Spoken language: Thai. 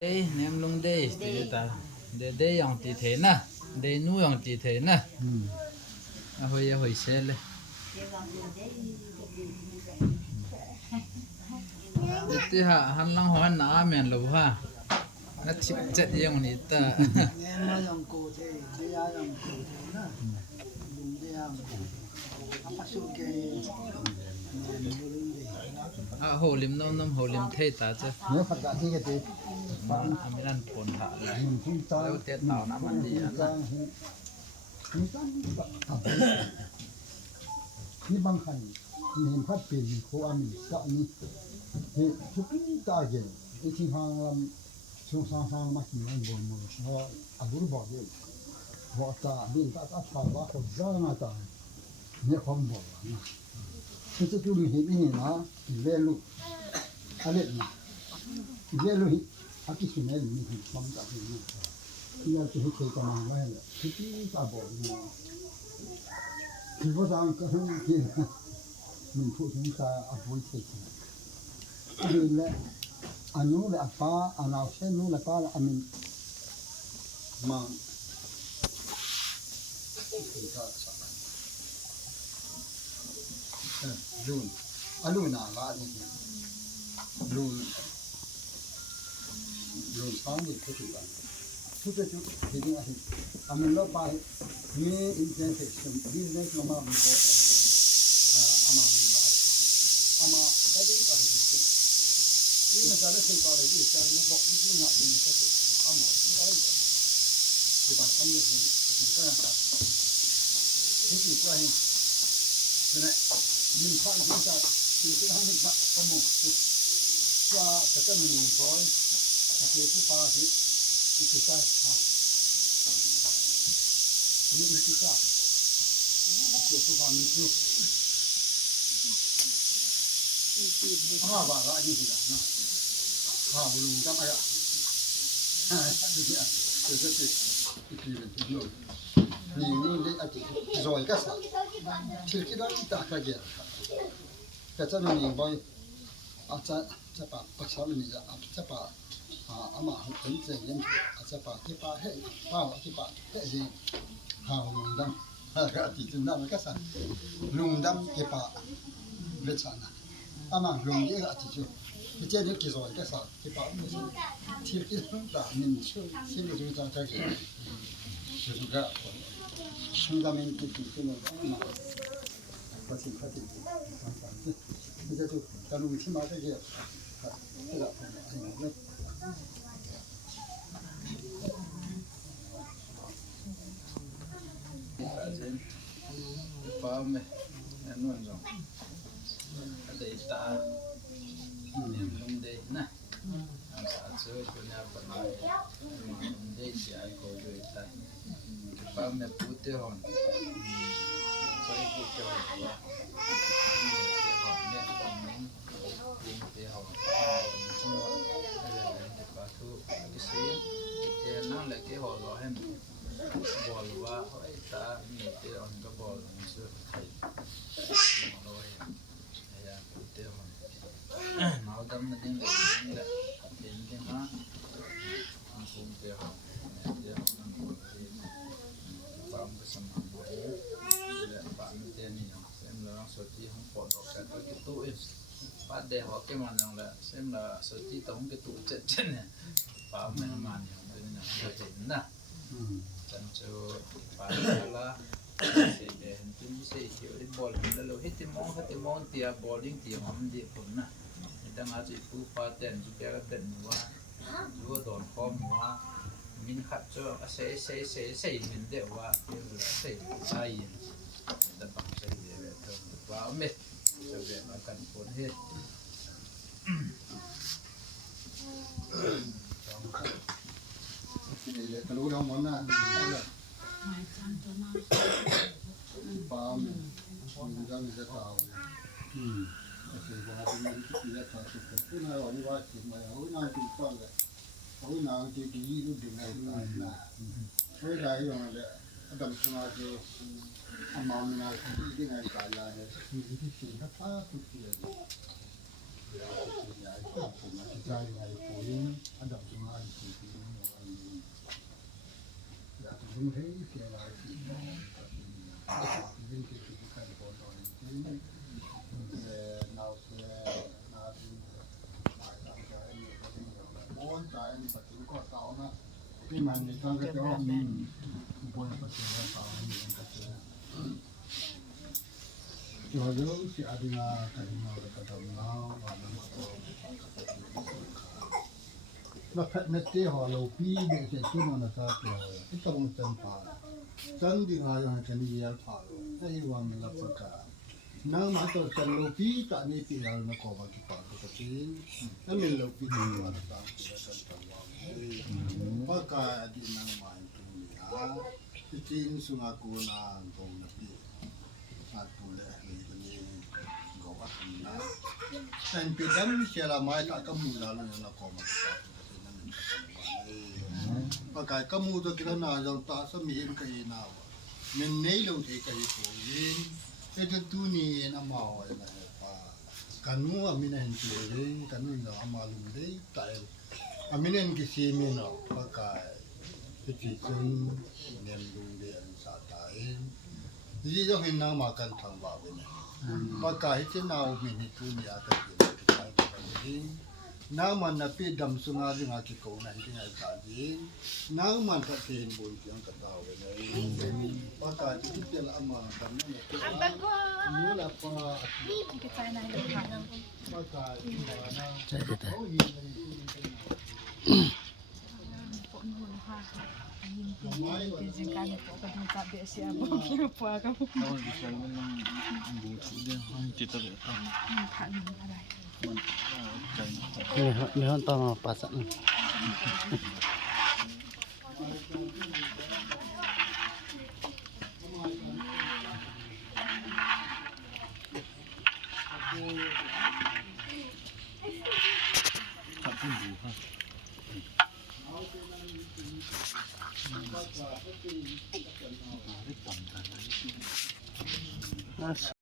đây nem lung đây thì ta để dòng chỉ thế nè để nuôi dòng chỉ thế nè hồi xe lên thì hắn lang hoa nã men lâu ha nó chip chết dòng này ta em mà dòng cổ thế bây giờ dòng cổ thế nè dùng để làm apa sih ke hồ lim nom hồ lim thế ta chứ nếu phật gạ thì cái gì mình ăn phồn hạ lại lâu tiệt tàu nắm ăn gì ănนี่บางครั้งเห็นพัดเป็นโคอามิสะนี่ทุกตาเย็นที่ทางลำช่วงทางมากี่วันบ่มเพราะอาบุรบอกเลยว่าตาบินตาชาวว่าเขาจ้างมาตาเนี่ยความบอกนะที่จะดูมีเห็นนี่นะอีเวลุอะไรนะอีเวลุอากิสุนัยมีความจับนี่ที่เราจะให้เคยกันมาไว้เลยที่ตาบอกนี่คือว่าทางก็ที่มันพูดถึงตาอาบุรเทศอันนี้แหละอันนู้นแหละป้าอันเอาเส้นนู้นแหละป้าอันนี้มาลุนอันนู้นน่ะละนี่ลุนฟังดิทุกอย่างทุกจุดที่นี่อันนี้เราไปมีอินเทอร์เน็ตบิสเนสเรามามีก็อามามีมาอามาได้ดีกว่าที่นี่มันจะได้สิ่งอะไรที่จะไม่บอกที่หนักที่มันจะติดอามาได้เลยที่บางคำเนี่ยที่ก็ยังตัดที่ติดก็เห็นเนี่ยมันผ่านที่จะที่ที่ทำให้ตัดสมองว่าจะต้องมีบอยที่ผู้ป่าที่ที่จะทำนี่มันที่จะที่ผู้ป่ามันคือว่าอะไรนี่นะข้าวลุงจำอะไรนี่เนี่ยคือที่เป็นที่นี่นี่อาทิตย์จอยก็สักที่คิดว่าตากระเกียบแต่จะมีบ่อยอาจจะปะปักษาไม่ได้จะปะอามาเห็นเสียงอาจจะปะที่ปะเฮ้ป้าที่ปะเฮ้ยิงข้าวลุงจำก็อาทิตย์นั้นก็สักลุงจำที่ปะเวชานะอามาลุงเยอะอาทิตย์ที่เจ้านี่กี่ซอยก็สักที่ปะไม่ใช่ที่คิดว่าตานี่ชื่อสิ่งที่จะจะเกิดคือก็fundamentalที่เราต้องมาปฏิบัติที่จะถูกการรู้ที่มาได้เยอะที่เราอันนี้เนี่ยป้าเมย์นั่นจังเดต้าเนี่ยลงเดนะอาจจะเป็นอะไรแบบนี้เดชไอโคดูต้าป้าเมย์พูดเท่านั้นใช่พูดเท่านั้นว่าเนี่ยตอนนี้ยิงเท่านั้นจังหวะที่ป้าทุกที่สิ่งที่นั่นแหละที่หัวเราะเห็นบอกว่าไอ้ตามีเท่านั้นก็บอกมันสุดท้ายเราเห็นไอ้ยาพูดเท่านั้นเราดำมันยังเล็กนี่แหละเห็นที่มามันคงเท่านั้นเดี๋ยวมันคงที่ความก็สมบูรณ์และความเท่านี้เสร็จแล้วสุดที่ห้องปอดออกจากตัวกิตุอิสป้าเดี๋ยวเขาเก็บมันลงแล้วเสร็จแล้วสุดที่ต้องกิตุเจ็ดเนี่ยป้าไม่มันอย่างนี้นะจะเห็นนะจันทร์ป้าละเสียเห็นที่ไม่ใช่เกี่ยวกับบอลแล้วเราเห็นที่มองเตียบอลลิงเตียมันดีผลนะแต่งอาจจะผู้ป้าเต้นจุดเดียวเต้นว่าดูโดนข้อมือว่ามินขัดจ่อเซ่มินเดียวว่าเดี๋ยวเซ่ใช่แต่บางเซ่เดี๋ยวว่าไม่จะเวียนมากันผลเหตุนี่ก็รู้แล้วมันน่ะปาล์มมันจะมีเท่าโอเคว่าเป็นที่จะทำสุดที่นายวันนี้ว่าถึงมาเอาหน้าติดฟังเลยเอาหน้าติดยี่รูปดึงอะไรนะเฮ้ยได้ยังไงอันดับสมาชิกอามามีนาที่ที่ไหนกันล่ะเนี่ยที่สิ่งที่ป้าทุกที นี่มันในทางกระจอกบนประตูเราต่อให้มันกระเทือนจอดรถที่อาดิมาคันมาแล้วก็ทำน้ำว่ามันก็แล้วแพทย์เนตหอเราพี่เด็กเจ้าตัวนั้นก็เปล่าที่ต้องจำผ่านจันดีงานอย่างเช่นนี้ยัลผ่านไอ้วันนี้เราประกาศน้ำมันต้องจันโลพี่ตอนนี้ที่เราไม่ขอมาที่ผ่านก็จริงแล้วมีโลพี่ที่ว่าเราต้องที่เราต้องวางประกาศดีน้ำมันตรงนี้ที่จริงสุนัขกูนานตรงนั้นพี่อาตุเล่เลยคนนี้ก็ว่าทำนะแต่เป็นดังเชื่อละไม่ถ้าก็มูลาเลยนะก็มาที่ผ่านก็เป็นนั่นประกาศก็มูตัวกินนาจะตาสมีนก็ยินเอามันเนยลงที่ก็ยินยินแต่ตัวนี้นะมาไว้นะป้ากันนัวมินเห็นเจริญกันนัวนะมาลุงเดย์แต่อามินเห็นกิซีมินอ่ะประกาศที่ที่จนเนียมลุงเดย์สาตายที่จะเห็นน้ำมากันทางบ้านเนี่ยประกาศที่น้ามินตัวนี้อาจจะเป็นที่ใครก็ได้น้ำมันนับเป็นดำสุนัขที่มาคิดเขาเนี่ยที่ไหนกันยินน้ำมันถ้าเป็นบุญยังกระดาวเลยประกาศที่เจ้าละมาดำเนี่ยนี่แหละป้าประกาศที่มานะเขายินกันที่นี่เป็นKalau bisa memang butuh dia kita lihat. Ni hon tama pasak ni.